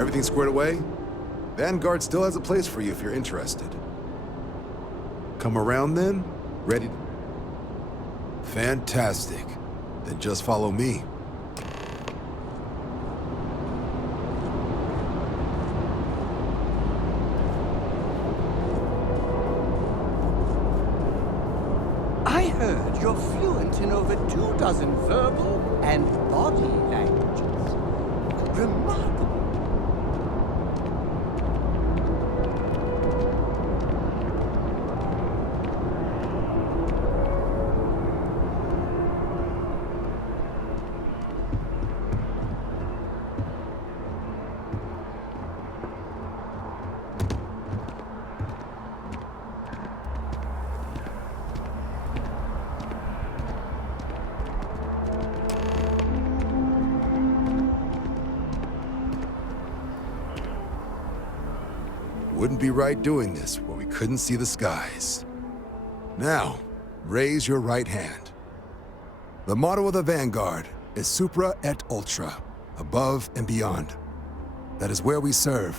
Everything squared away? Vanguard still has a place for you if you're interested. Come around then? Ready? Fantastic. Then just follow me. I heard you're fluent in over 24 verbal and body languages. Remarkable. Wouldn't be right doing this where we couldn't see the skies. Now, raise your right hand. The motto of the Vanguard is Supra et Ultra, above and beyond. That is where we serve,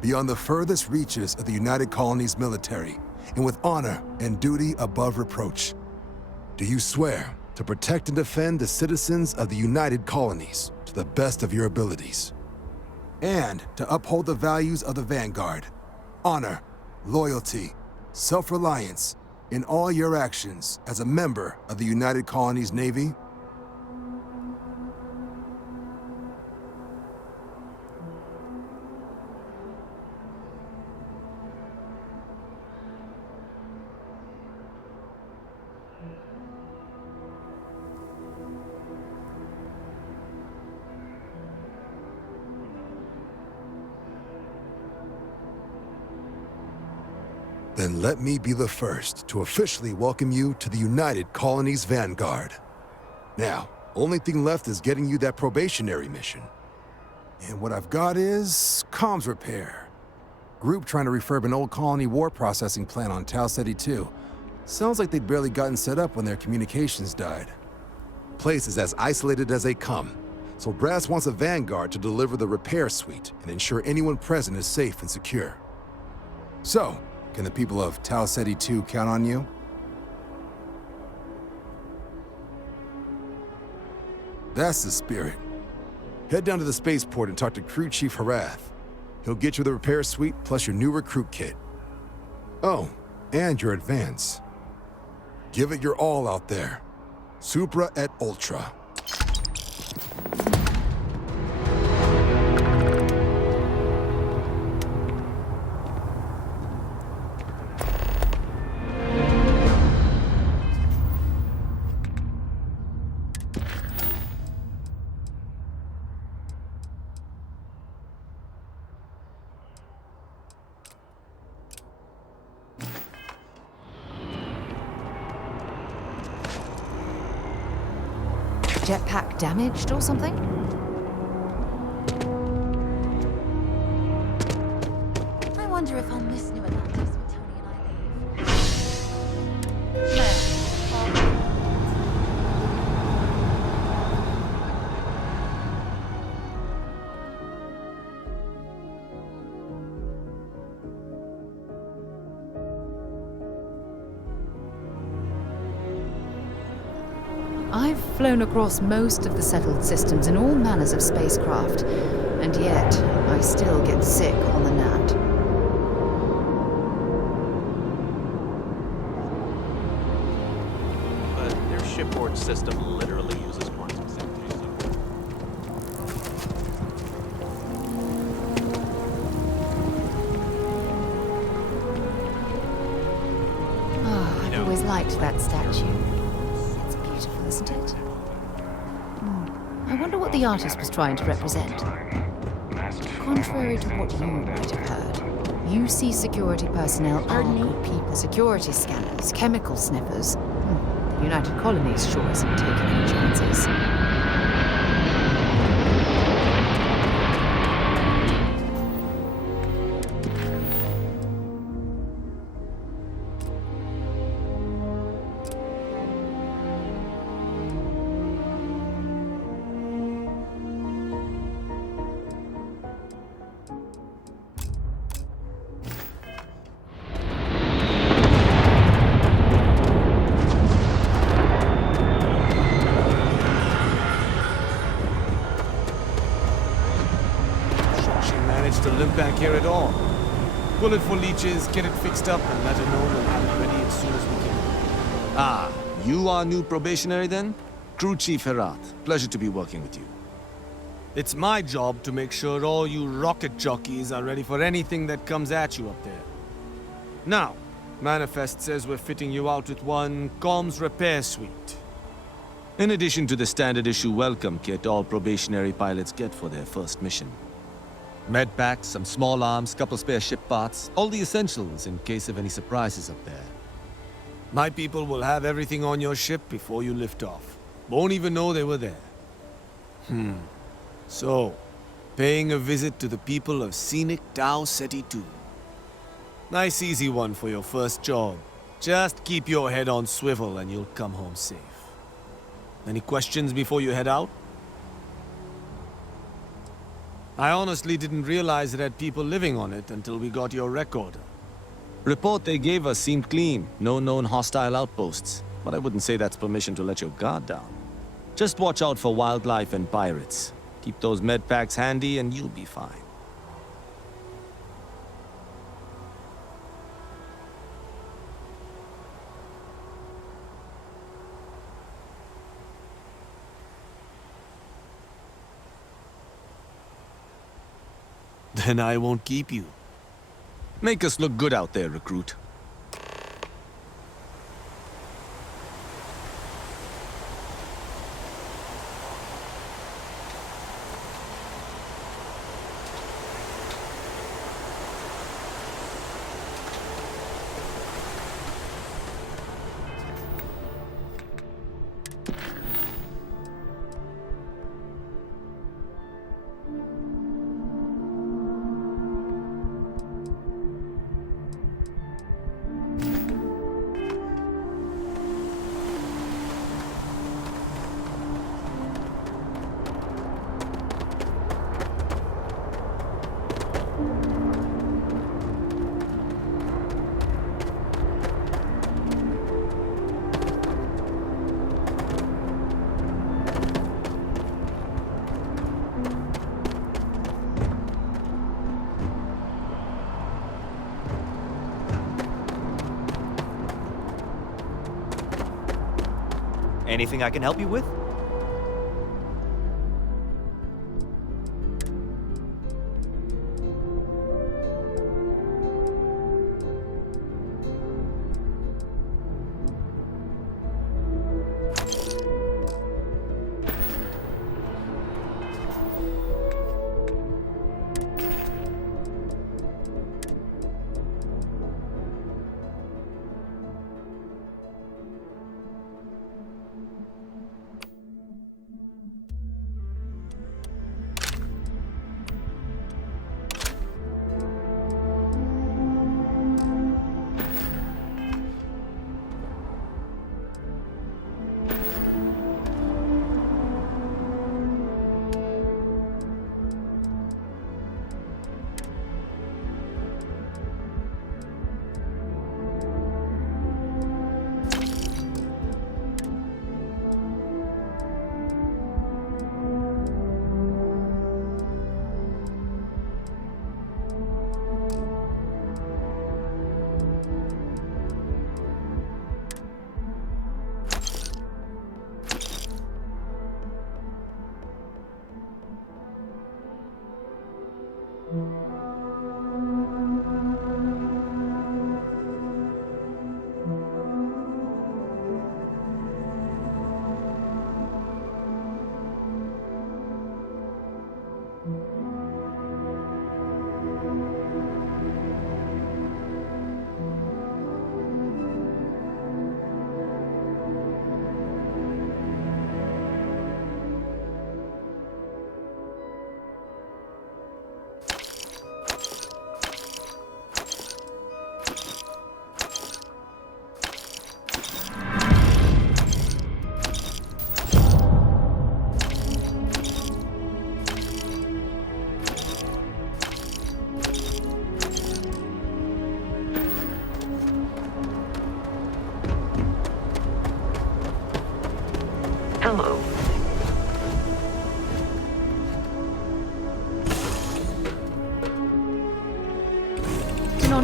beyond the furthest reaches of the United Colonies military, and with honor and duty above reproach. Do you swear to protect and defend the citizens of the United Colonies to the best of your abilities? And to uphold the values of the Vanguard, honor, loyalty, self-reliance in all your actions as a member of the United Colonies Navy? Then let me be the first to officially welcome you to the United Colonies Vanguard. Now, only thing left is getting you that probationary mission. And what I've got is comms repair. Group trying to refurb an old colony war processing plant on Tau Ceti 2. Sounds like they'd barely gotten set up when their communications died. Place is as isolated as they come, so Brass wants a Vanguard to deliver the repair suite and ensure anyone present is safe and secure. So, can the people of Tau Ceti 2 count on you? That's the spirit. Head down to the spaceport and talk to Crew Chief Harath. He'll get you the repair suite plus your new recruit kit. Oh, and your advance. Give it your all out there. Supra et Ultra. Jetpack damaged or something? I wonder if I'll miss New Atlantis when Tony and I leave. I've flown across most of the settled systems in all manners of spacecraft, and yet I still get sick on the Nat. But their shipboard system literally uses quantum symmetry, so... Oh, I've always liked that statue. Isn't it? I wonder what the artist was trying to represent. Contrary to what you might have heard, you see security personnel are good people. Security scanners, chemical sniffers. The United Colonies sure isn't taking any chances. managed to limp back here at all. Bullet for leeches, get it fixed up, and let her know we'll have it ready as soon as we can. Ah, you are new probationary then? Crew Chief Herat. Pleasure to be working with you. It's my job to make sure all you rocket jockeys are ready for anything that comes at you up there. Now, Manifest says we're fitting you out with one comms repair suite. In addition to the standard issue welcome kit all probationary pilots get for their first mission. Med packs, some small arms, couple spare ship parts, all the essentials in case of any surprises up there. My people will have everything on your ship before you lift off. Won't even know they were there. So, paying a visit to the people of scenic Tau Ceti 2. Nice easy one for your first job. Just keep your head on swivel and you'll come home safe. Any questions before you head out? I honestly didn't realize it had people living on it until we got your recorder. Report they gave us seemed clean. No known hostile outposts. But I wouldn't say that's permission to let your guard down. Just watch out for wildlife and pirates. Keep those med packs handy and you'll be fine. Then I won't keep you. Make us look good out there, recruit. Anything I can help you with?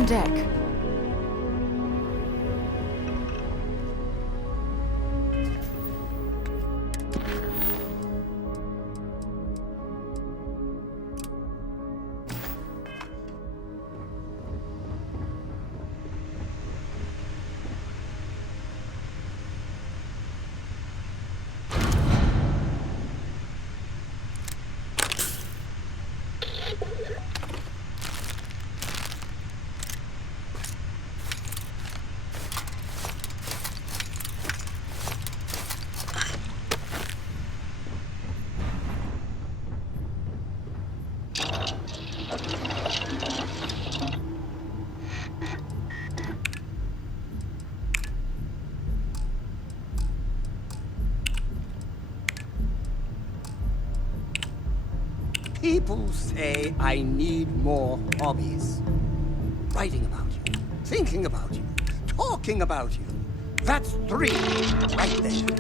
on deck. People say I need more hobbies. Writing about you, thinking about you, talking about you. That's 3 right there.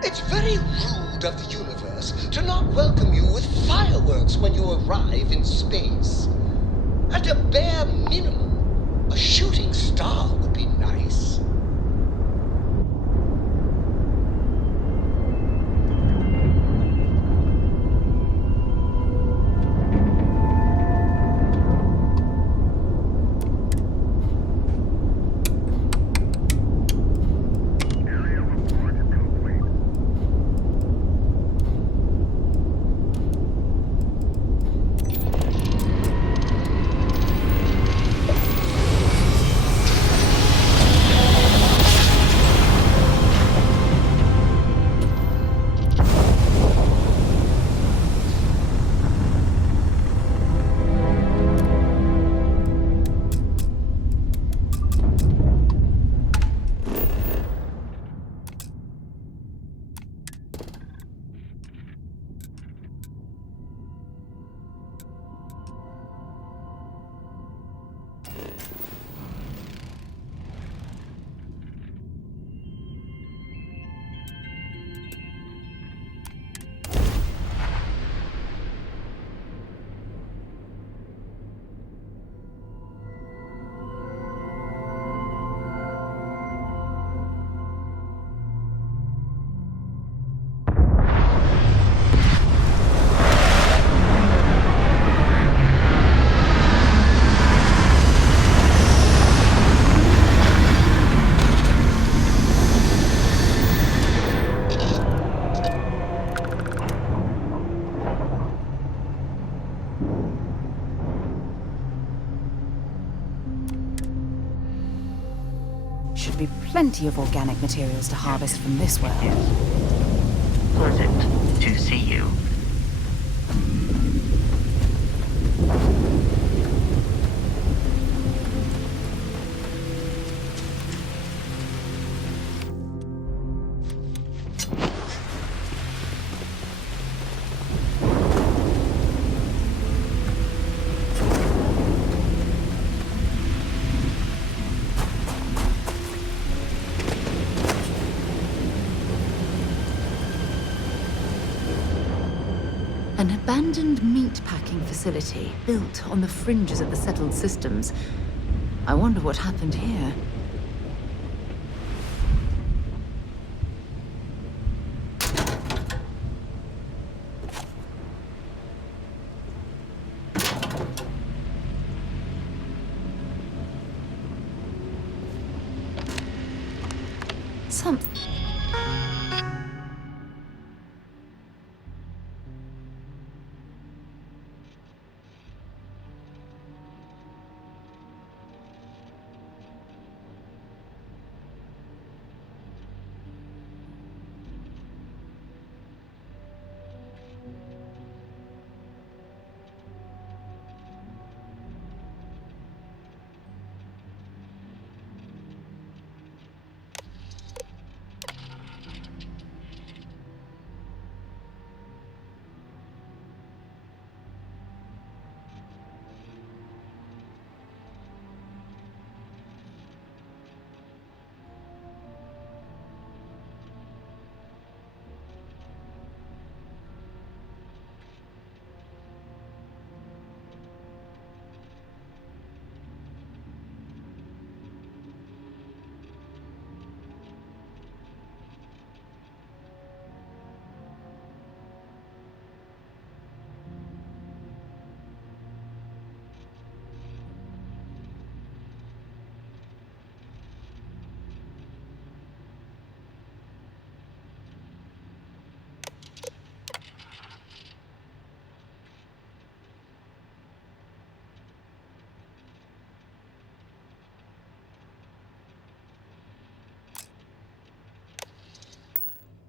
It's very rude of the universe to not welcome you with fireworks when you arrive in space. At a bare minimum, a shooting star would be nice. Should be plenty of organic materials to harvest from this world. Pleasant to see you. An abandoned meat-packing facility built on the fringes of the settled systems. I wonder what happened here. Something.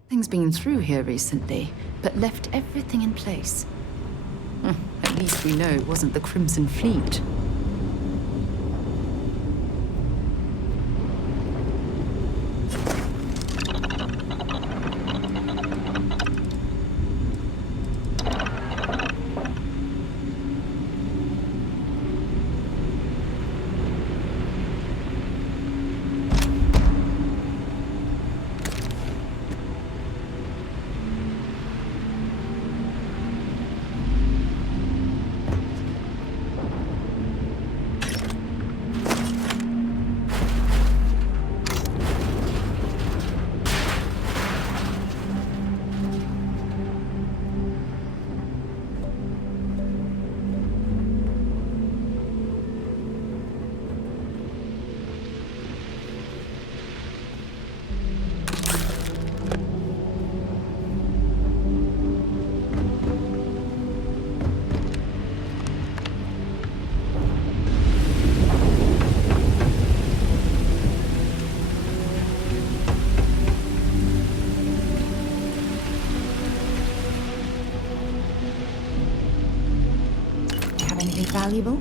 Things been through here recently, but left everything in place. At least we know it wasn't the Crimson Fleet. Valuable?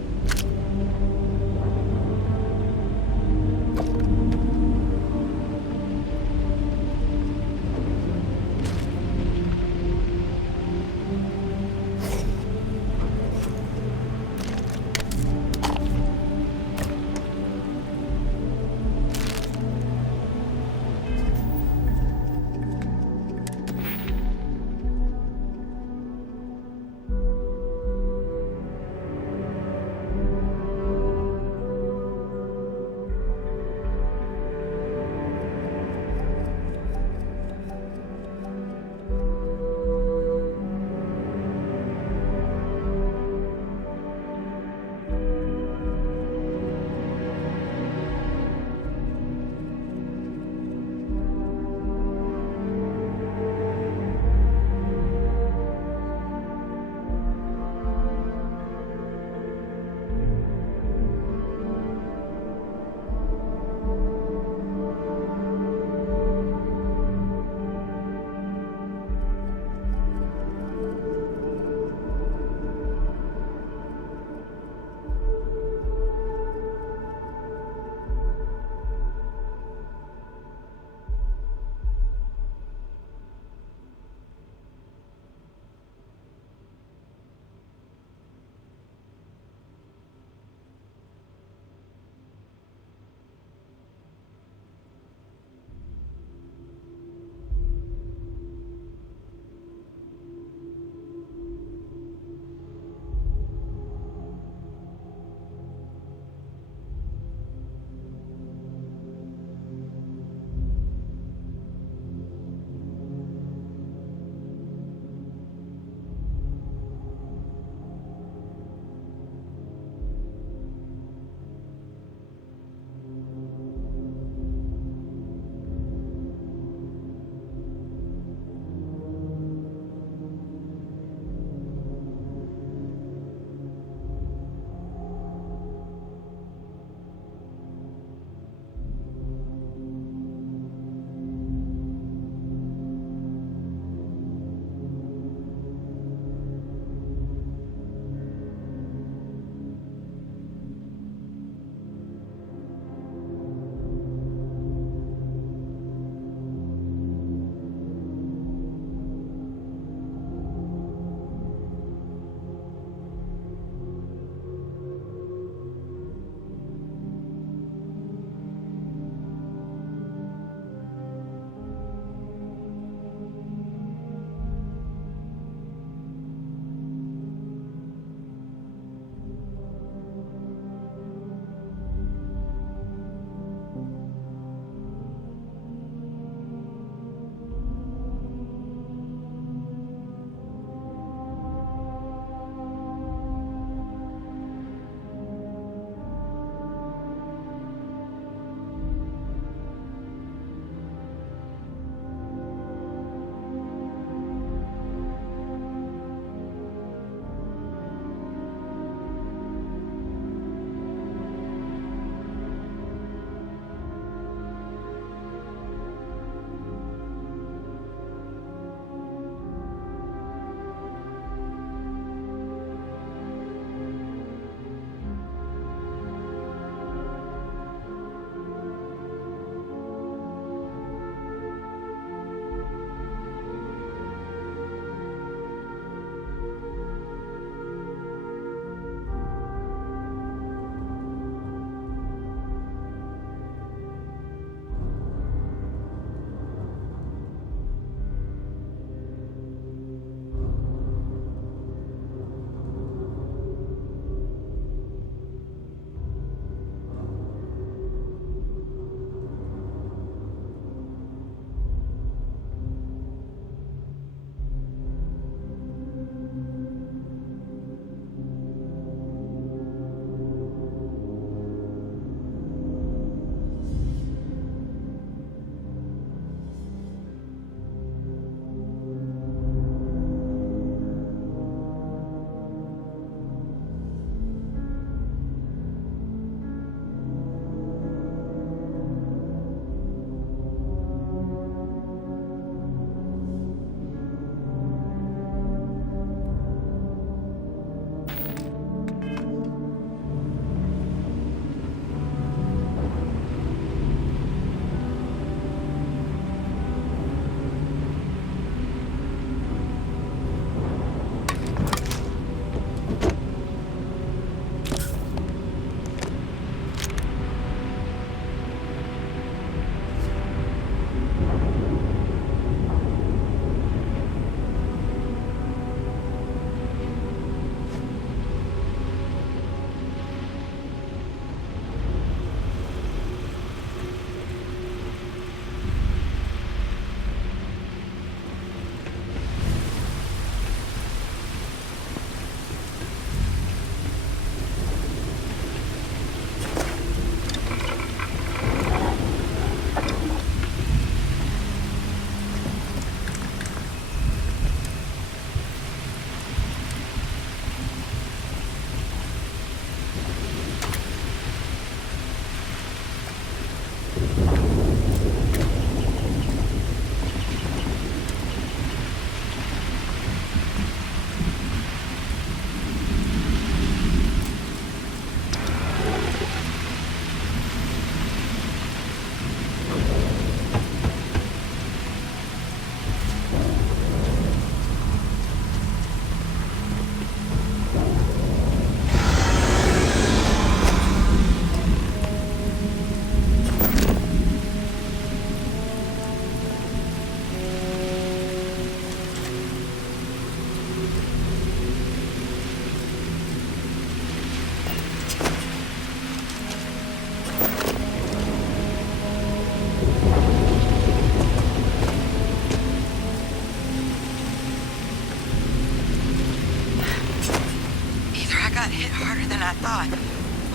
than I thought.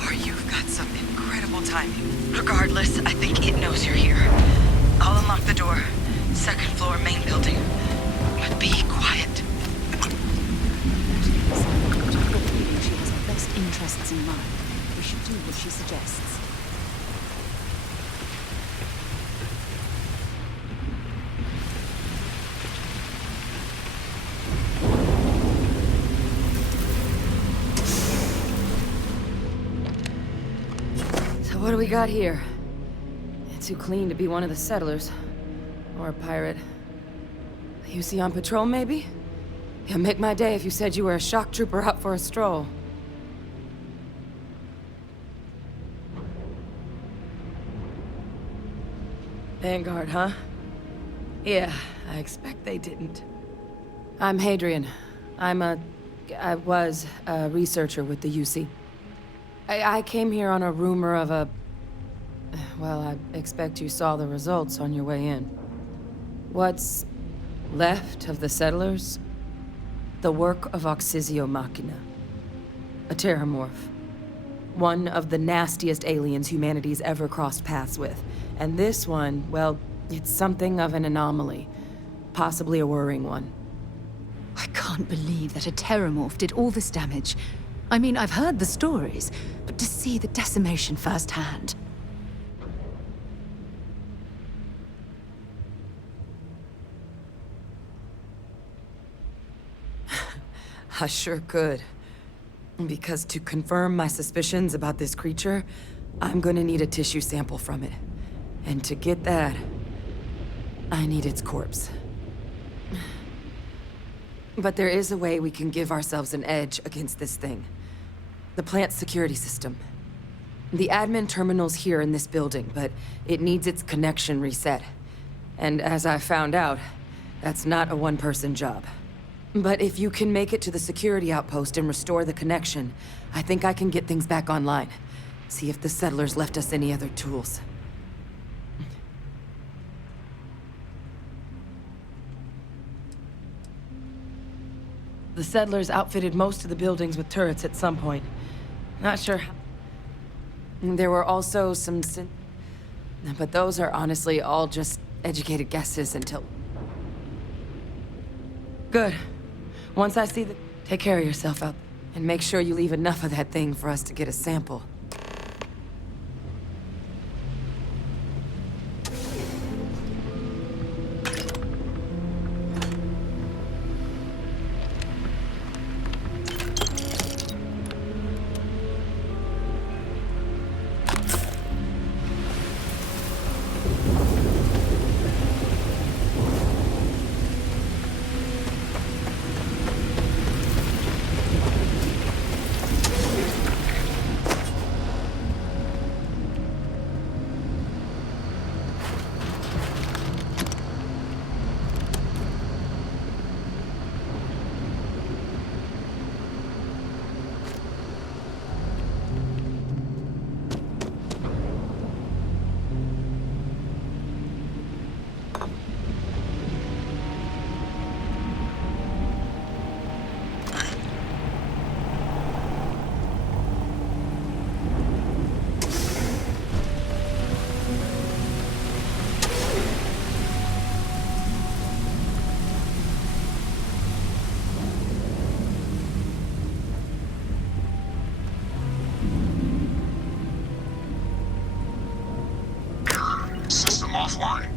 Or you've got some incredible timing. Regardless, I think it knows you're here. I'll unlock the door. Second floor, main building. But be quiet. She has our best interests in mind. We should do what she suggests. So what do we got here? It's too clean to be one of the settlers. Or a pirate. You see on patrol, maybe? Yeah, make my day if you said you were a shock trooper out for a stroll. Vanguard, huh? Yeah, I expect they didn't. I'm Hadrian. I was a researcher with the UC. I came here on a rumor of a... Well, I expect you saw the results on your way in. What's left of the settlers? The work of Oxysio Machina. A terramorph. One of the nastiest aliens humanity's ever crossed paths with. And this one, well, it's something of an anomaly. Possibly a worrying one. I can't believe that a terramorph did all this damage. I mean, I've heard the stories, but to see the decimation firsthand... I sure could. Because to confirm my suspicions about this creature, I'm gonna need a tissue sample from it. And to get that, I need its corpse. But there is a way we can give ourselves an edge against this thing. The plant's security system. The admin terminal's here in this building, but it needs its connection reset. And as I found out, that's not a one-person job. But if you can make it to the security outpost and restore the connection, I think I can get things back online. See if the settlers left us any other tools. The settlers outfitted most of the buildings with turrets at some point. Not sure how. There were also some but those are honestly all just educated guesses until... Good. Once I see the... Take care of yourself out, and make sure you leave enough of that thing for us to get a sample. offline.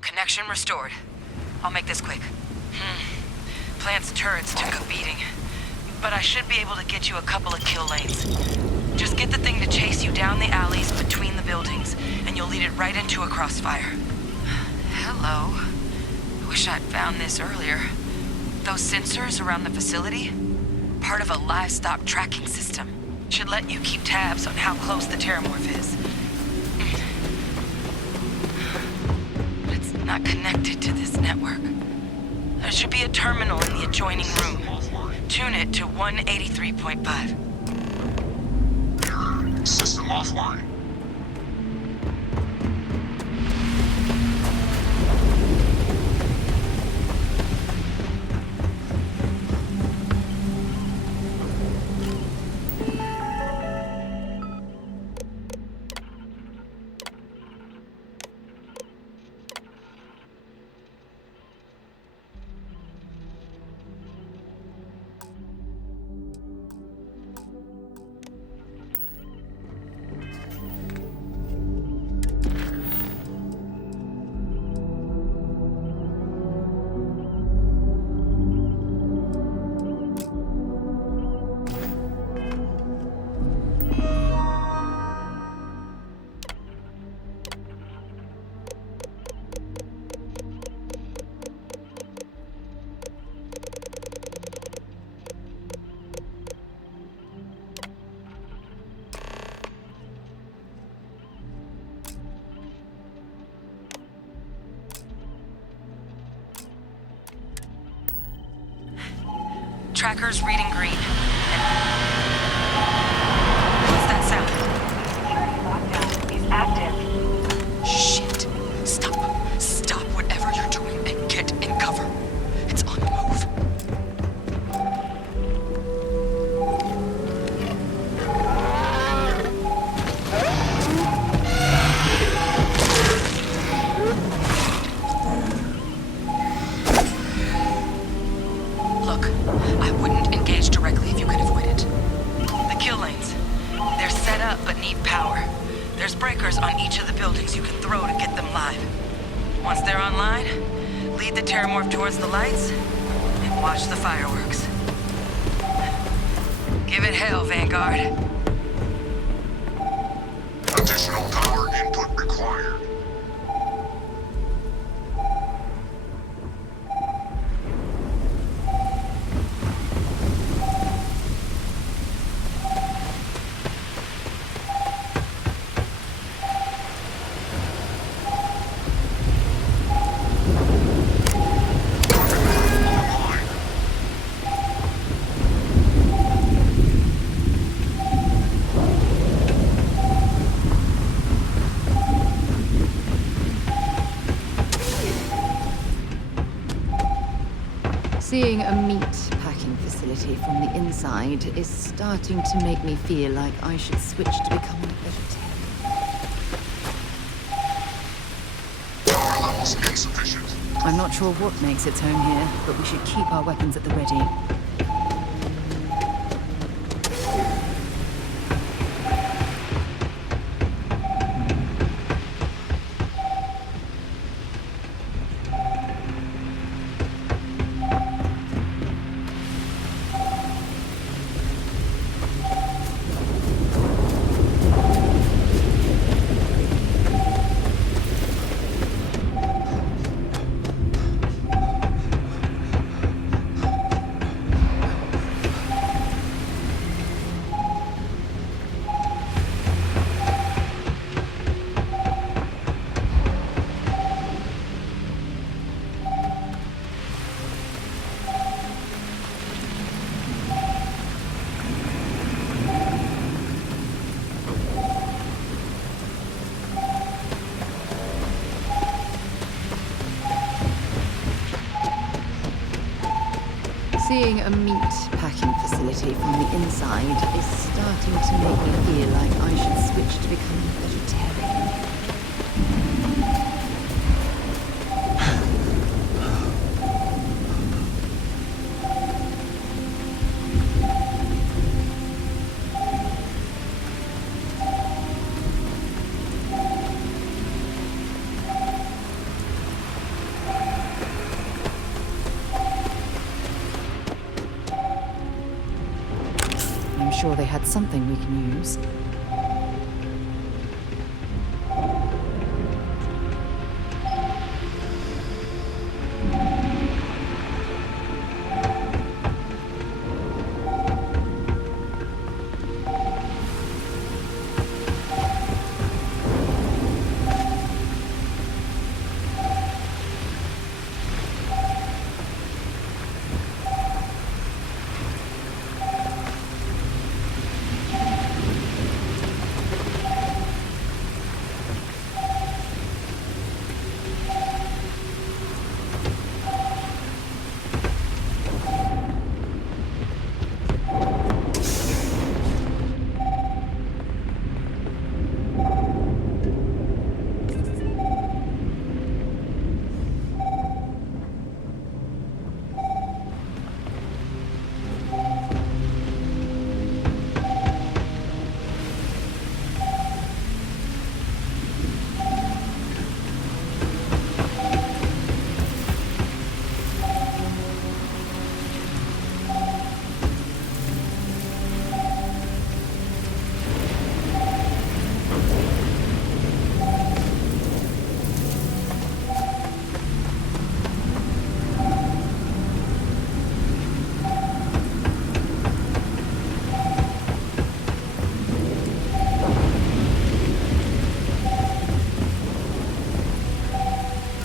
Connection restored. I'll make this quick. plant's turrets took a beating. But I should be able to get you a couple of kill lanes. Just get the thing to chase you down the alleys between the buildings, and you'll lead it right into a crossfire. Hello. I wish I'd found this earlier. Those sensors around the facility? Part of a livestock tracking system. Should let you keep tabs on how close the terramorph is. But it's not connected to this network. There should be a terminal in the adjoining room. Tune it to 183.5. System offline. Tracker's reading green. What's that sound? He's active. Shit. Stop. Stop whatever you're doing and get in cover. It's on the move. Look, I wouldn't engage directly if you can avoid it. The kill lanes. They're set up but need power. There's breakers on each of the buildings you can throw to get them live. Once they're online, lead the terramorph towards the lights and watch the fireworks. Give it hell, Vanguard. Additional power input required. Seeing a meat packing facility from the inside is starting to make me feel like I should switch to becoming a vegetarian. Power levels insufficient. I'm not sure what makes its home here, but we should keep our weapons at the ready. Seeing a meat packing facility from the inside is starting to make me feel like I should switch to becoming a vegetarian. sure they had something we can use.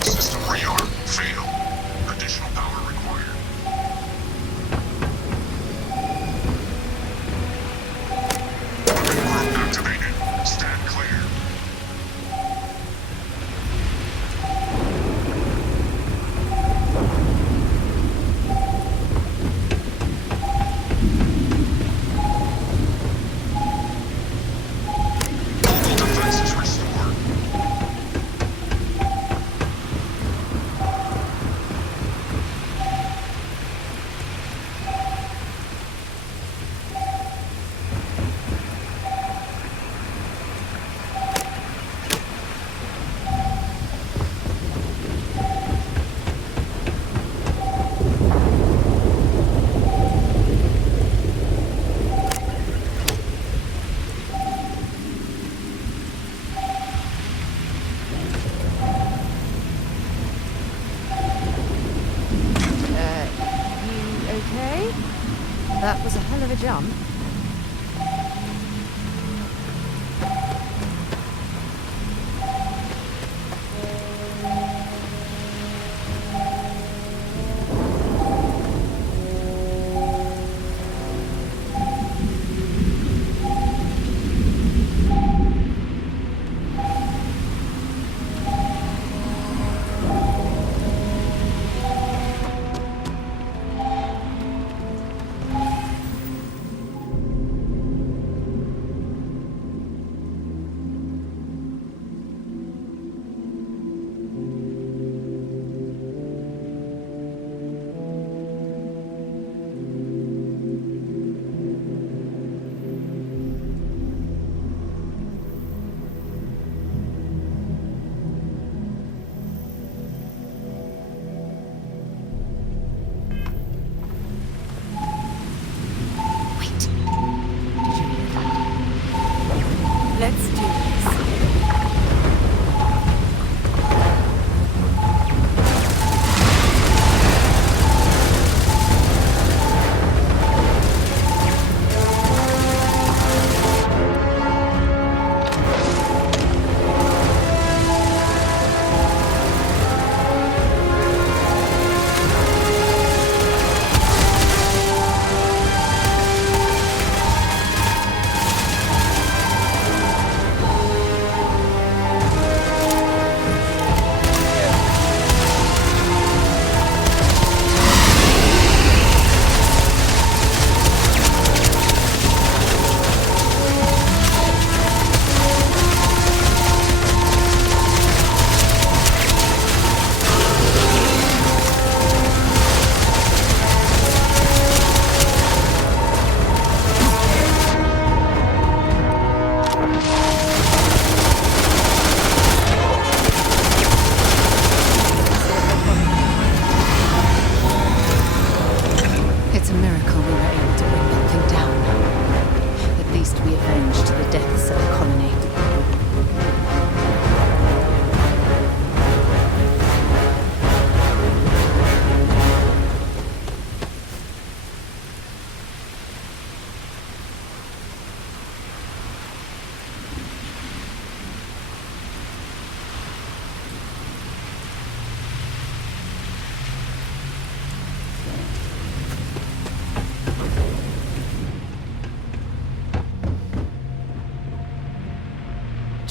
System rearm. Fail. Additional power required. Weapon group activated. Stand clear. Mobile defenses restored. You okay? That was a hell of a jump.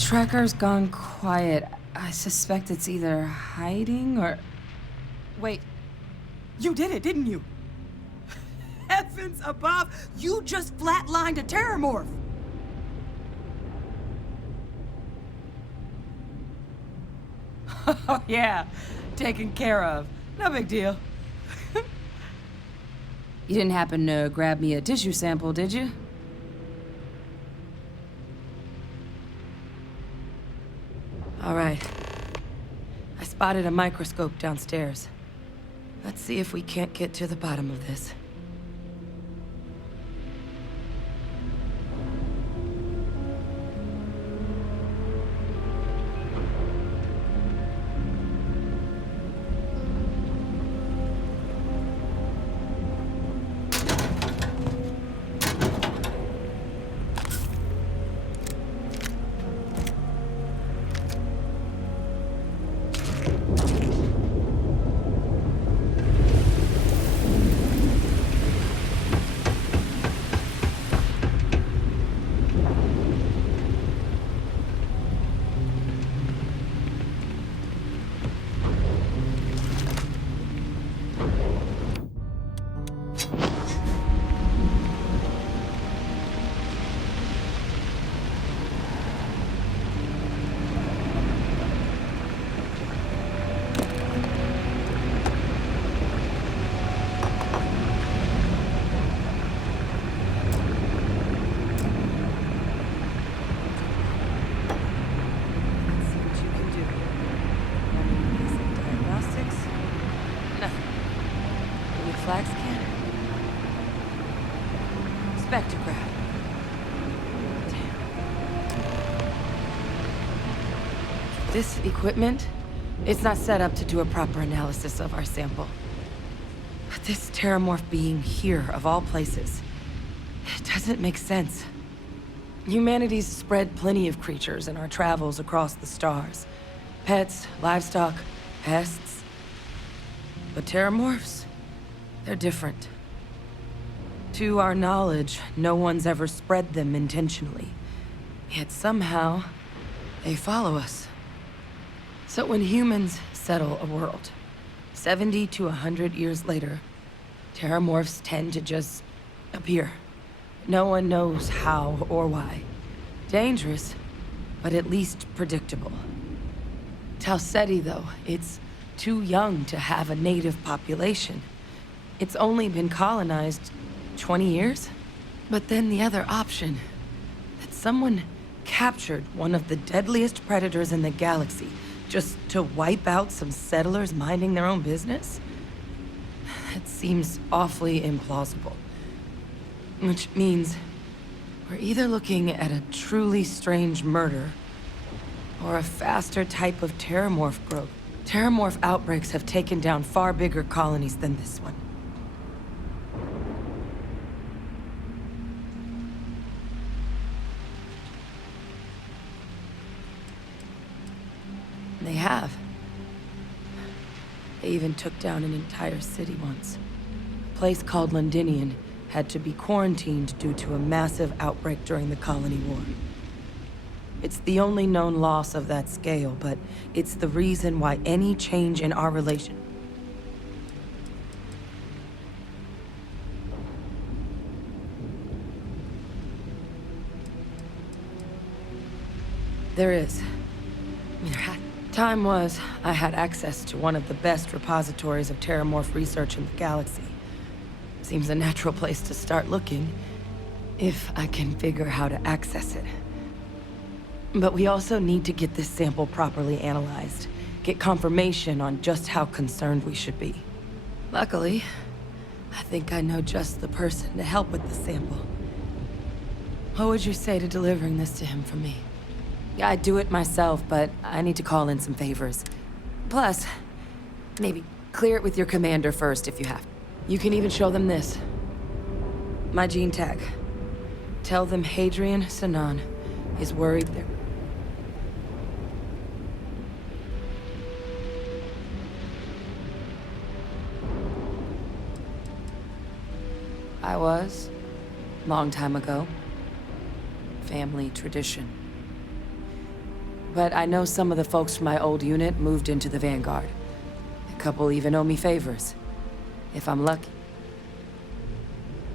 tracker's gone quiet. I suspect it's either hiding or... Wait. You did it, didn't you? Heavens above! You just flatlined a terramorph! Oh, yeah. Taken care of. No big deal. You didn't happen to grab me a tissue sample, did you? All right. I spotted a microscope downstairs. Let's see if we can't get to the bottom of this. Flax cannon. Spectrograph. Damn. This equipment, it's not set up to do a proper analysis of our sample. But this terramorph being here, of all places, it doesn't make sense. Humanity's spread plenty of creatures in our travels across the stars. Pets, livestock, pests. But terramorphs? They're different. To our knowledge, no one's ever spread them intentionally. Yet somehow, they follow us. So when humans settle a world, 70 to 100 years later, terramorphs tend to just appear. No one knows how or why. Dangerous, but at least predictable. Tau Ceti, though, it's too young to have a native population. It's only been colonized 20 years? But then the other option, that someone captured one of the deadliest predators in the galaxy just to wipe out some settlers minding their own business? That seems awfully implausible. Which means we're either looking at a truly strange murder or a faster type of terramorph growth. Terramorph outbreaks have taken down far bigger colonies than this one. They have. They even took down an entire city once. A place called Londinian had to be quarantined due to a massive outbreak during the Colony War. It's the only known loss of that scale, but it's the reason why any change in our relation... There is. Time was, I had access to one of the best repositories of terramorph research in the galaxy. Seems a natural place to start looking, if I can figure how to access it. But we also need to get this sample properly analyzed, get confirmation on just how concerned we should be. Luckily, I think I know just the person to help with the sample. What would you say to delivering this to him for me? I'd do it myself, but I need to call in some favors. Plus, maybe clear it with your commander first if you have. You can even show them this. My gene tag. Tell them Hadrian Sanan is worried they're... I was. Long time ago. Family tradition. But I know some of the folks from my old unit moved into the Vanguard. A couple even owe me favors. If I'm lucky.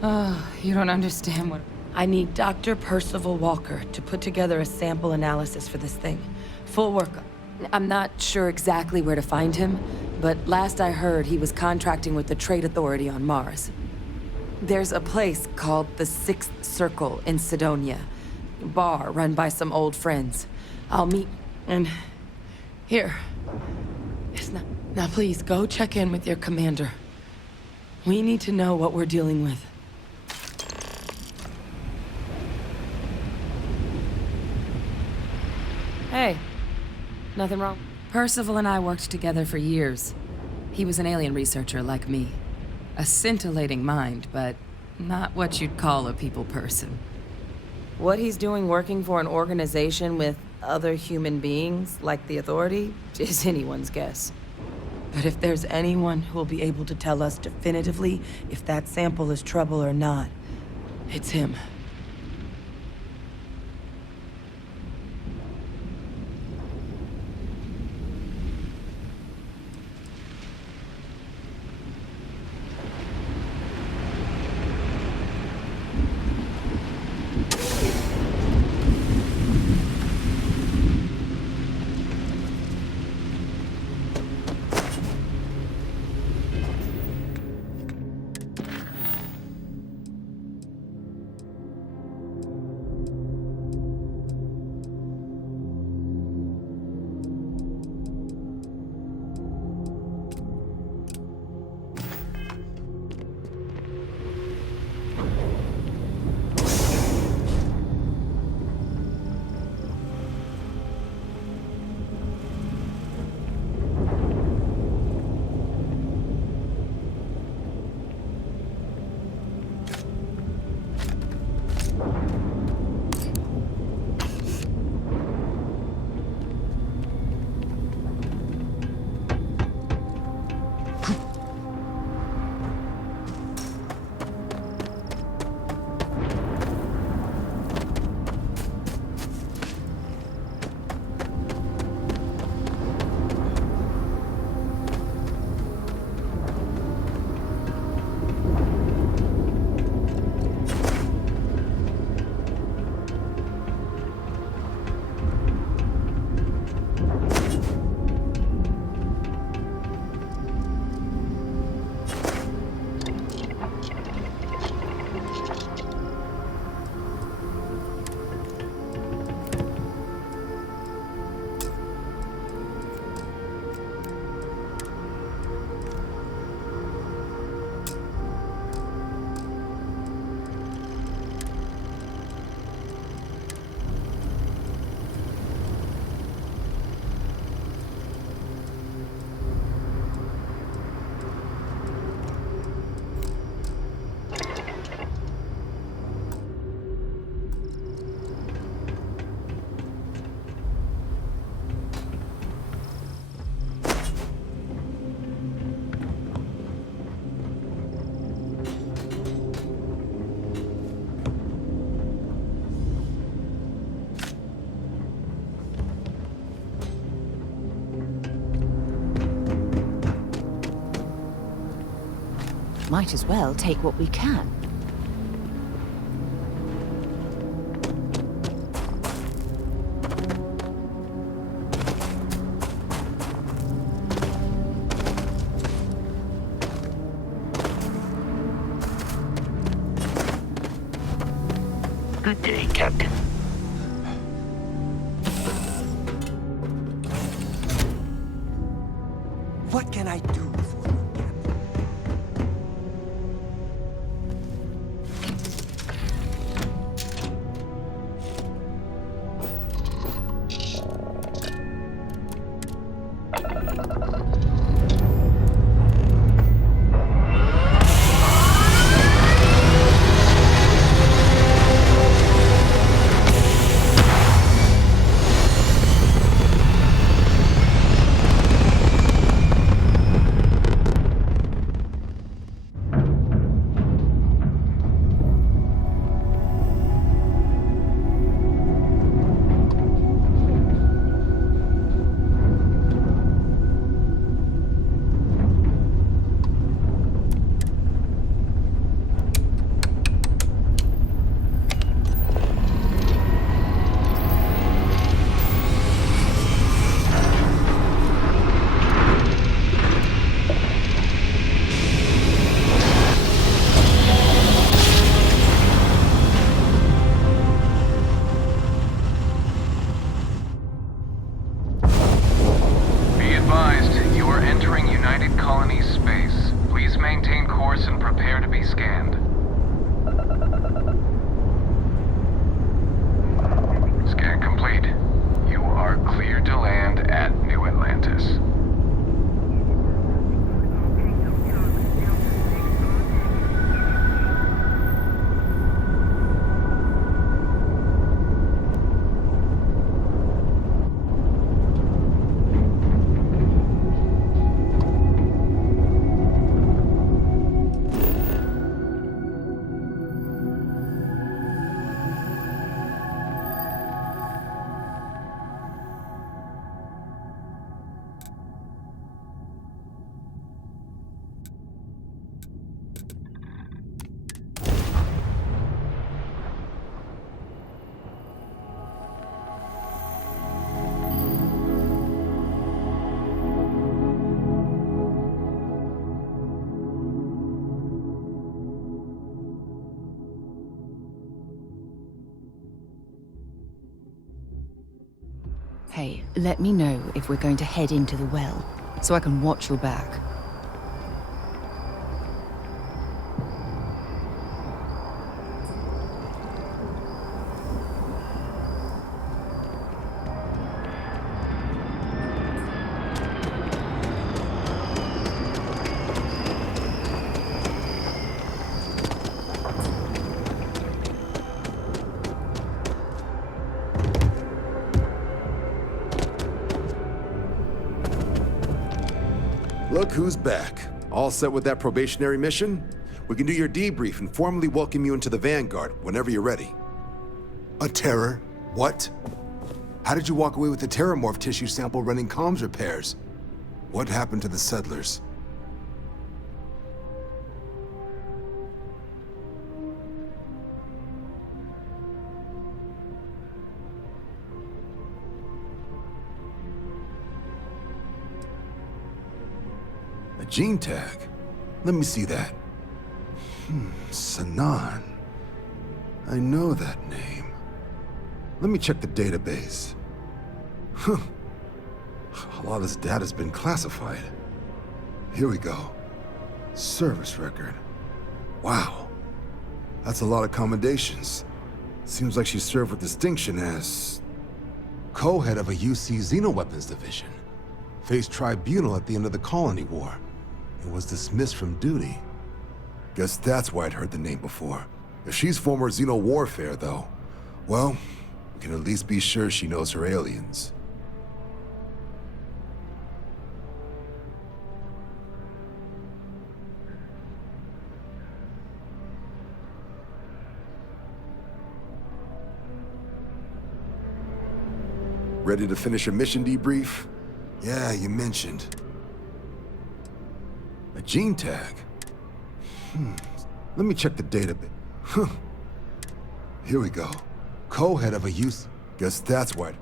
Oh, you don't understand what... I need Dr. Percival Walker to put together a sample analysis for this thing. Full workup. I'm not sure exactly where to find him, but last I heard he was contracting with the Trade Authority on Mars. There's a place called the Sixth Circle in Sidonia. A bar run by some old friends. I'll meet... and... here. It's not... Now please, go check in with your commander. We need to know what we're dealing with. Hey. Nothing wrong? Percival and I worked together for years. He was an alien researcher like me. A scintillating mind, but not what you'd call a people person. What he's doing working for an organization with other human beings, like the Authority, is anyone's guess. But if there's anyone who will be able to tell us definitively if that sample is trouble or not, it's him. Might as well take what we can. Good day, Captain. What can I do for you, Captain? maintain course and prepare to be scanned. Scan complete. You are cleared to land at New Atlantis. Hey, let me know if we're going to head into the well, so I can watch your back. Look who's back. All set with that probationary mission? We can do your debrief and formally welcome you into the Vanguard whenever you're ready. A terror? What? How did you walk away with the terramorph tissue sample running comms repairs? What happened to the settlers? A gene tag? Let me see that. Sanan. I know that name. Let me check the database. Huh. A lot of this data's been classified. Here we go. Service record. Wow. That's a lot of commendations. Seems like she served with distinction as co-head of a UC Xenoweapons division. Faced tribunal at the end of the Colony War. And was dismissed from duty. Guess that's why I'd heard the name before. If she's former Xeno warfare, though, well, we can at least be sure she knows her aliens. Ready to finish a mission debrief? Yeah, you mentioned. A gene tag? Let me check the database. Huh. Here we go. Co-head of a use. Guess that's what.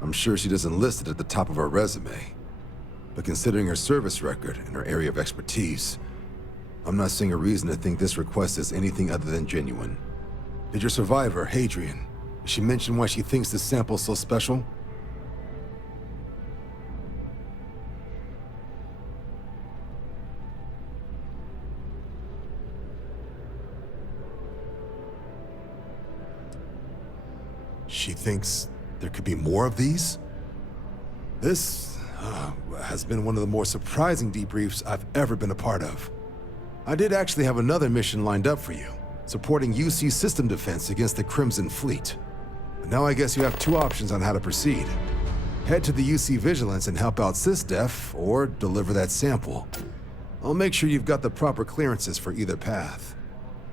I'm sure she doesn't list it at the top of her resume. But considering her service record and her area of expertise, I'm not seeing a reason to think this request is anything other than genuine. Did your survivor, Hadrian, did she mention why she thinks this sample's so special? She thinks there could be more of these? This has been one of the more surprising debriefs I've ever been a part of. I did actually have another mission lined up for you, supporting UC system defense against the Crimson Fleet. But now I guess you have two options on how to proceed. Head to the UC Vigilance and help out SysDef, or deliver that sample. I'll make sure you've got the proper clearances for either path.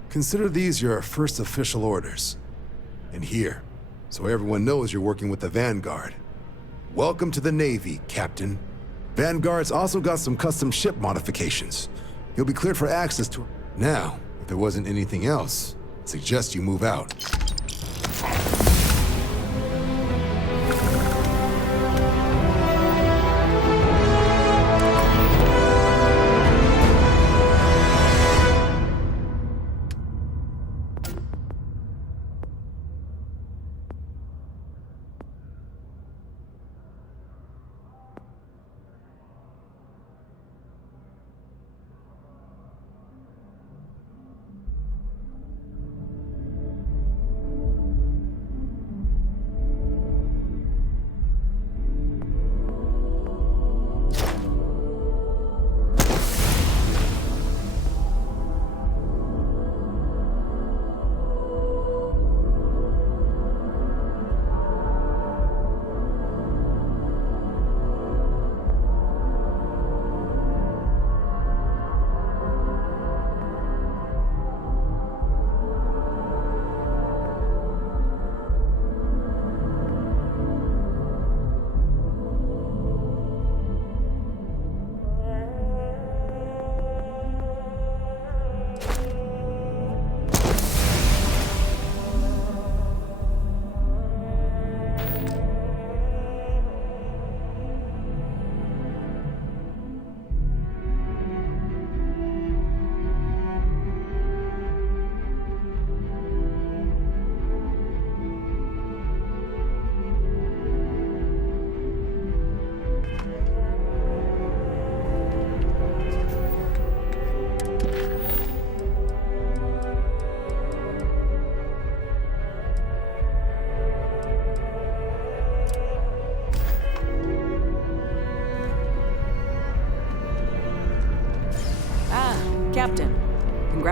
Consider these your first official orders. And here, so everyone knows you're working with the Vanguard. Welcome to the Navy, Captain. Vanguard's also got some custom ship modifications. You'll be cleared for access to... Now, if there wasn't anything else, I suggest you move out.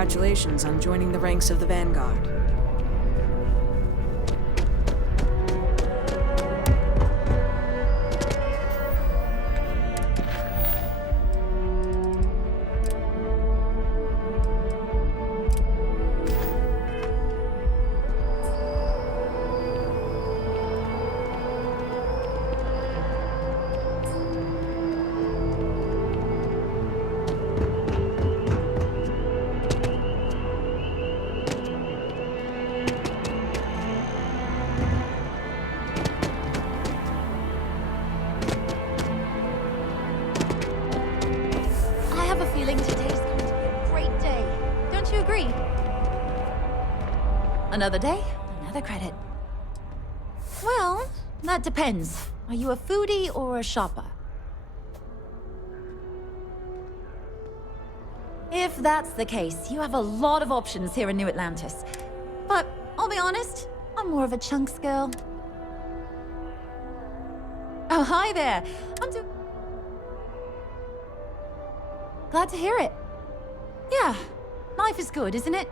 Congratulations on joining the ranks of the Vanguard. I have a feeling today's going to be a great day. Don't you agree? Another day, another credit. Well, that depends. Are you a foodie or a shopper? If that's the case, you have a lot of options here in New Atlantis. But I'll be honest, I'm more of a chunks girl. Oh, hi there. Glad to hear it. Yeah, life is good, isn't it?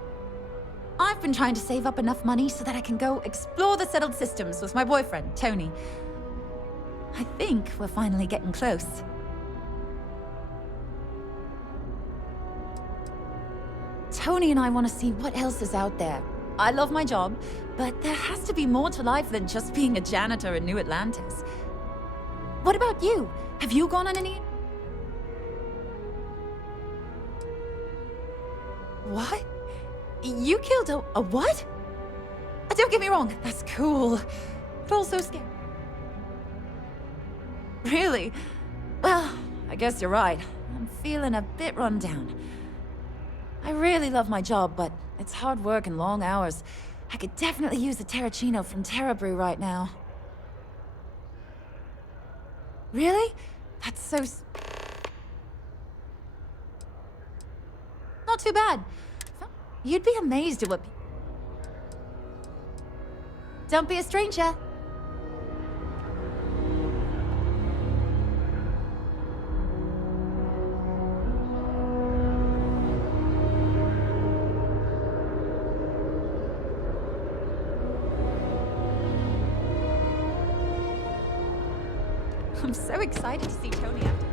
I've been trying to save up enough money so that I can go explore the settled systems with my boyfriend, Tony. I think we're finally getting close. Tony and I want to see what else is out there. I love my job, but there has to be more to life than just being a janitor in New Atlantis. What about you? Have you gone on any... What? You killed a what? Don't get me wrong, that's cool. But also scary. Really? Well, I guess you're right. I'm feeling a bit run down. I really love my job, but it's hard work and long hours. I could definitely use a Terracino from Terra Brew right now. Really? That's so... Not too bad. You'd be amazed at what... Don't be a stranger. I'm so excited to see Tony after.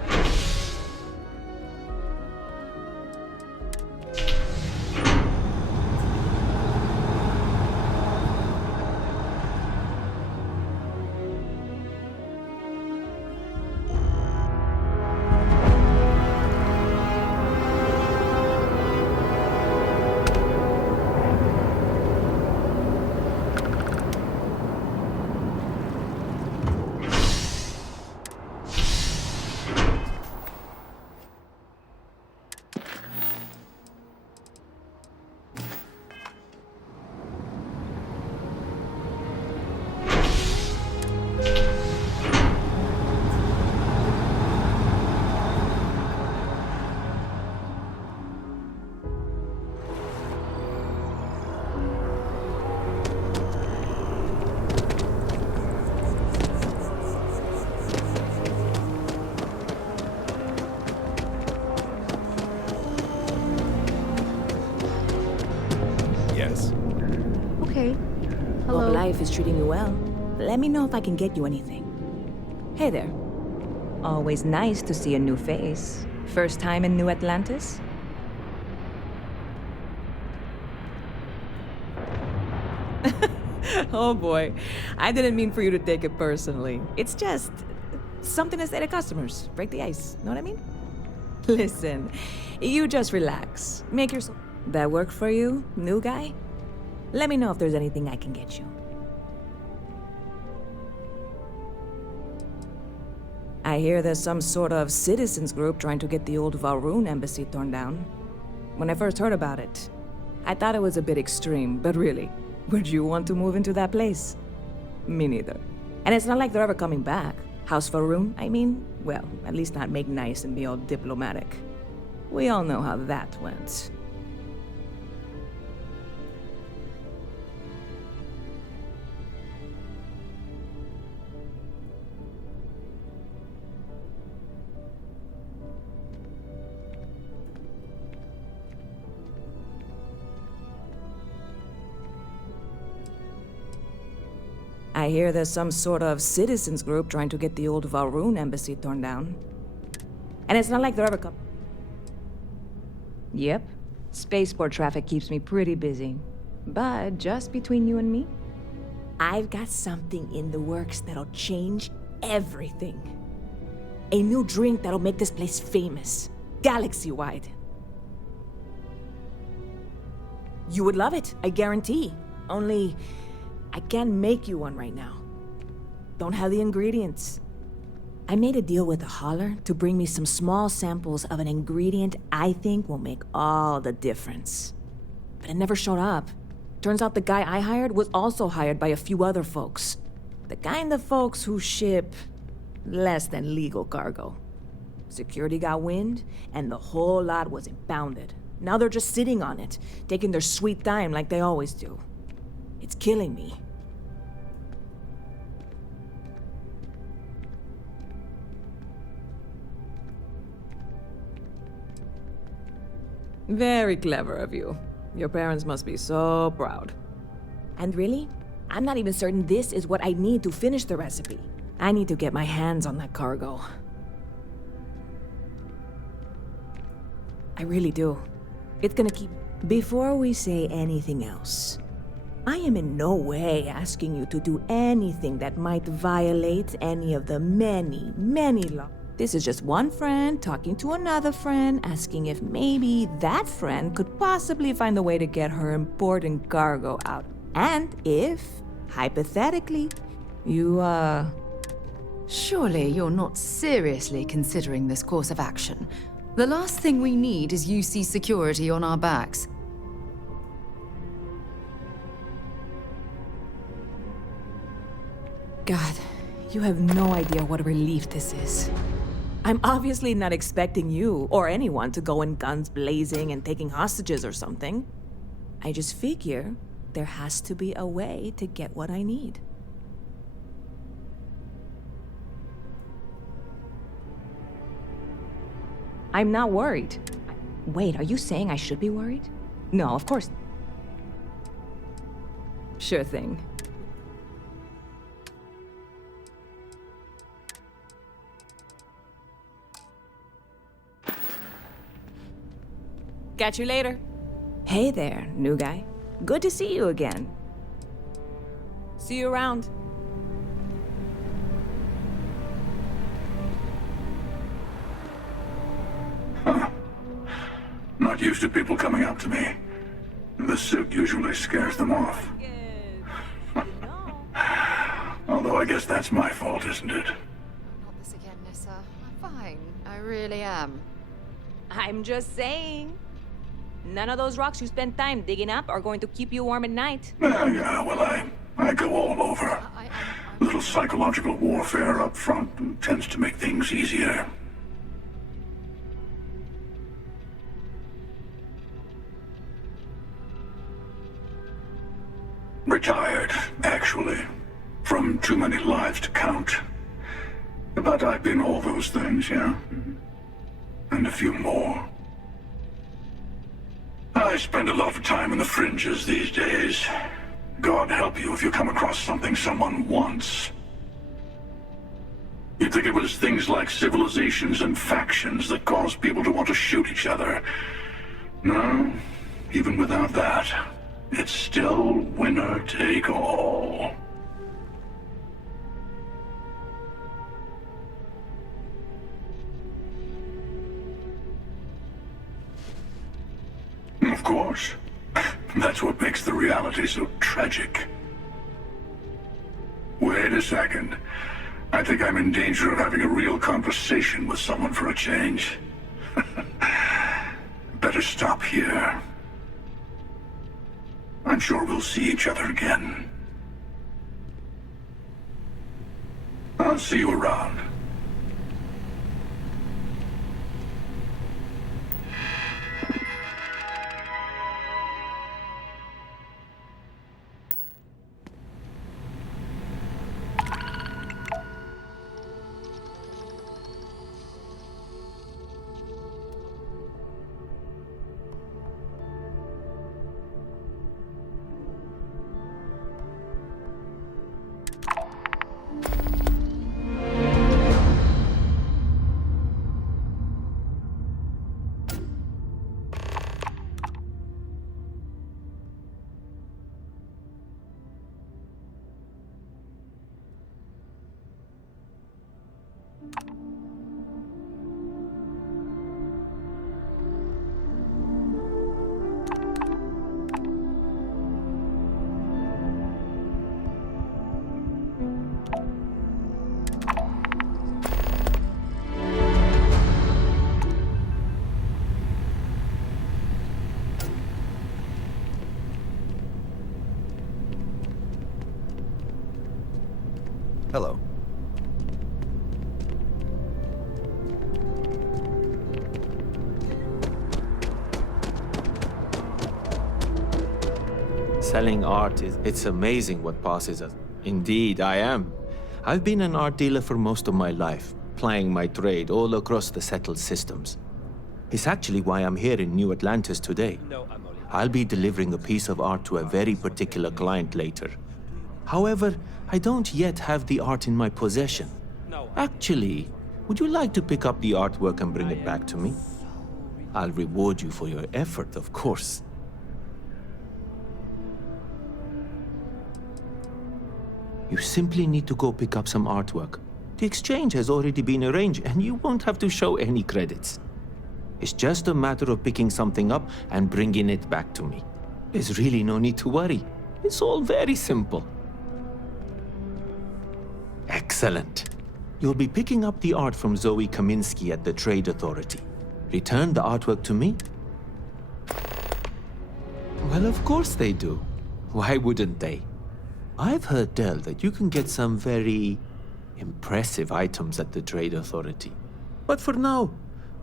Hope life is treating you well. Let me know if I can get you anything. Hey there. Always nice to see a new face. First time in New Atlantis? Oh boy. I didn't mean for you to take it personally. It's just something to say to customers. Break the ice. Know what I mean? Listen, you just relax. Make yourself... That work for you, new guy? Let me know if there's anything I can get you. I hear there's some sort of citizens group trying to get the old Valroon embassy torn down. When I first heard about it, I thought it was a bit extreme, but really, would you want to move into that place? Me neither. And it's not like they're ever coming back. House Valroon, I mean? Well, at least not make nice and be all diplomatic. We all know how that went. I hear there's some sort of citizens group trying to get the old Valroon embassy torn down. And it's not like they're ever come. Yep. Spaceport traffic keeps me pretty busy. But just between you and me, I've got something in the works that'll change everything. A new drink that'll make this place famous, galaxy-wide. You would love it, I guarantee. Only, I can't make you one right now. Don't have the ingredients. I made a deal with a hauler to bring me some small samples of an ingredient I think will make all the difference. But it never showed up. Turns out the guy I hired was also hired by a few other folks. The kind of folks who ship less than legal cargo. Security got wind, and the whole lot was impounded. Now they're just sitting on it, taking their sweet time like they always do. It's killing me. Very clever of you. Your parents must be so proud. And really, I'm not even certain this is what I need to finish the recipe. I need to get my hands on that cargo. I really do. It's gonna keep... Before we say anything else, I am in no way asking you to do anything that might violate any of the many, many laws. This is just one friend talking to another friend, asking if maybe that friend could possibly find a way to get her important cargo out. And if, hypothetically, you, Surely you're not seriously considering this course of action. The last thing we need is UC security on our backs. God, you have no idea what a relief this is. I'm obviously not expecting you or anyone to go in guns blazing and taking hostages or something. I just figure there has to be a way to get what I need. I'm not worried. Wait, are you saying I should be worried? No, of course. Sure thing. Catch you later. Hey there, new guy. Good to see you again. See you around. Not used to people coming up to me. The suit usually scares them off. Although I guess that's my fault, isn't it? Not this again, Nissa. I'm fine. I really am. I'm just saying. None of those rocks you spend time digging up are going to keep you warm at night. Yeah, well, I go all over. Little psychological warfare up front tends to make things easier. Retired, actually. From too many lives to count. But I've been all those things, yeah? And a few more. I spend a lot of time in the fringes these days. God help you if you come across something someone wants. You'd think it was things like civilizations and factions that cause people to want to shoot each other. No, even without that, it's still winner take all. Of course. That's what makes the reality so tragic. Wait a second. I think I'm in danger of having a real conversation with someone for a change. Better stop here. I'm sure we'll see each other again. I'll see you around. Hello. Selling art it's amazing what passes us. Indeed, I am. I've been an art dealer for most of my life, plying my trade all across the settled systems. It's actually why I'm here in New Atlantis today. I'll be delivering a piece of art to a very particular client later. However, I don't yet have the art in my possession. Actually, would you like to pick up the artwork and bring it back to me? I'll reward you for your effort, of course. You simply need to go pick up some artwork. The exchange has already been arranged, and you won't have to show any credits. It's just a matter of picking something up and bringing it back to me. There's really no need to worry. It's all very simple. Excellent. You'll be picking up the art from Zoe Kaminsky at the Trade Authority. Return the artwork to me? Well, of course they do. Why wouldn't they? I've heard tell that you can get some very impressive items at the Trade Authority. But for now,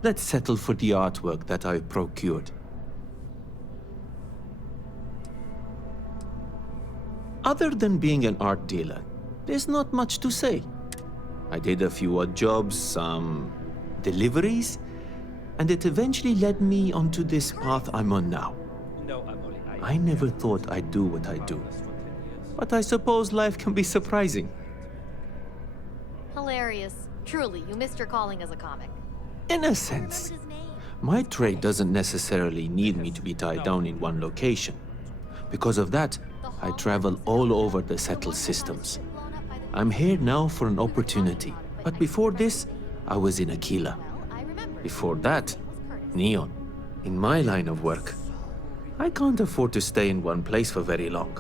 let's settle for the artwork that I've procured. Other than being an art dealer, there's not much to say. I did a few odd jobs, some deliveries, and it eventually led me onto this path I'm on now. I never thought I'd do what I do. But I suppose life can be surprising. Hilarious. Truly, you missed your calling as a comic. In a sense. My trade doesn't necessarily need me to be tied down in one location. Because of that, I travel all over the settled systems. I'm here now for an opportunity. But before this, I was in Aquila. Before that, Neon. In my line of work, I can't afford to stay in one place for very long.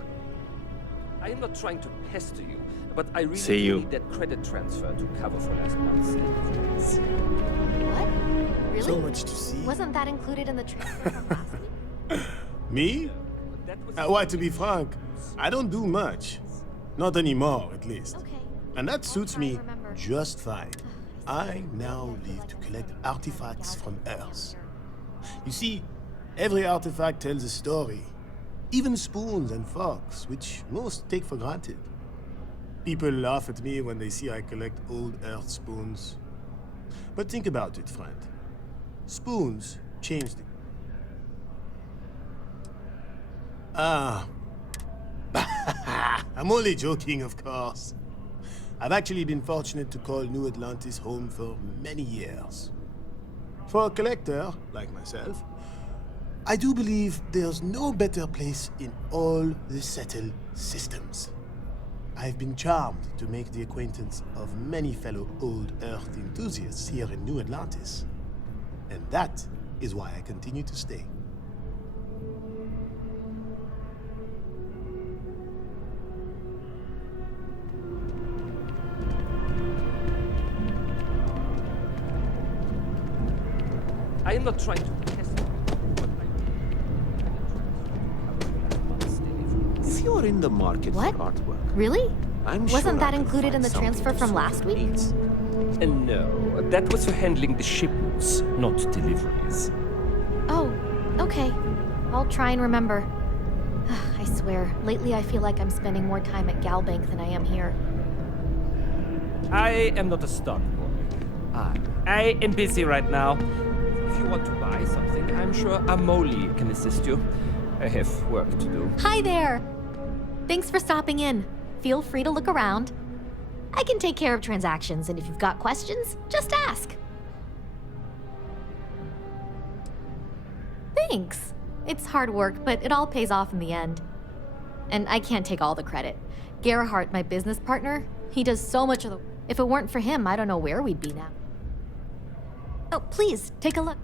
I am not trying to pester you, but I really See you. need that credit transfer to cover for last month's deliveries. What? Really? So much to see. Wasn't that included in the transfer from last week? Me? Why, to be frank, I don't do much. Not anymore, at least. Okay. And that suits me just fine. I now live to collect artifacts from Earth. You see, every artifact tells a story. Even spoons and forks, which most take for granted. People laugh at me when they see I collect old Earth spoons. But think about it, friend. Spoons changed it. Ah. I'm only joking, of course. I've actually been fortunate to call New Atlantis home for many years. For a collector, like myself, I do believe there's no better place in all the settled systems. I've been charmed to make the acquaintance of many fellow old Earth enthusiasts here in New Atlantis. And that is why I continue to stay. I am not trying to pester you, but If you're in the market What? for artwork, Really? I'm Wasn't sure I that can included in find the something transfer to from suit last your week? needs. no, that was for handling the shipments, not deliveries. Oh, okay. I'll try and remember. I swear, lately I feel like I'm spending more time at Galbank than I am here. I am not a stockboy. I am busy right now. If you want to buy something, I'm sure Amoli can assist you. I have work to do. Hi there! Thanks for stopping in. Feel free to look around. I can take care of transactions, and if you've got questions, just ask. Thanks. It's hard work, but it all pays off in the end. And I can't take all the credit. Gerhardt, my business partner, he does so much of the... If it weren't for him, I don't know where we'd be now. Oh, please, take a look.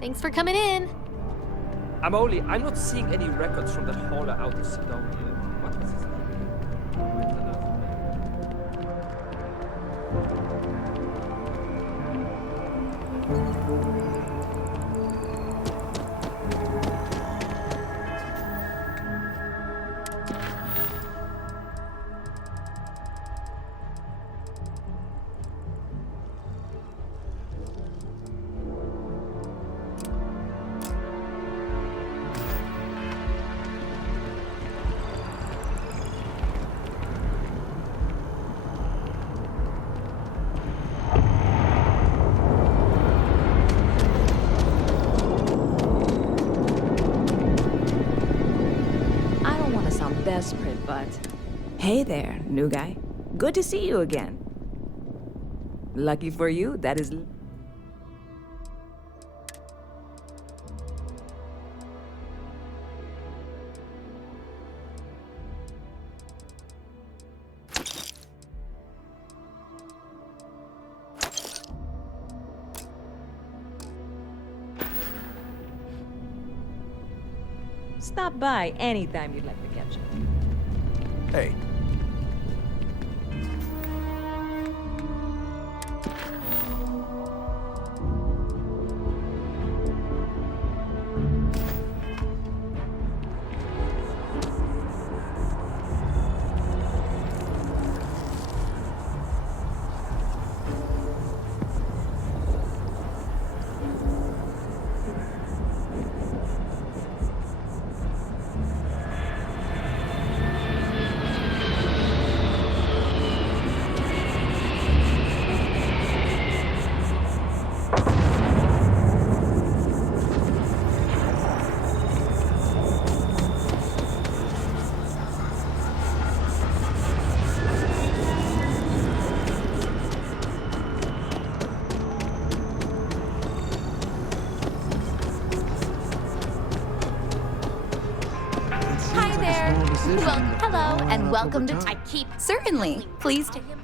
Thanks for coming in. I'm not seeing any records from that hauler out of Sidonia. What was his name? Desperate, but... Hey there, new guy. Good to see you again. Lucky for you, that is... Stop by anytime you'd like to catch up. Hey. Hi there. Well, hello, and welcome to. I keep Certainly. Please take him.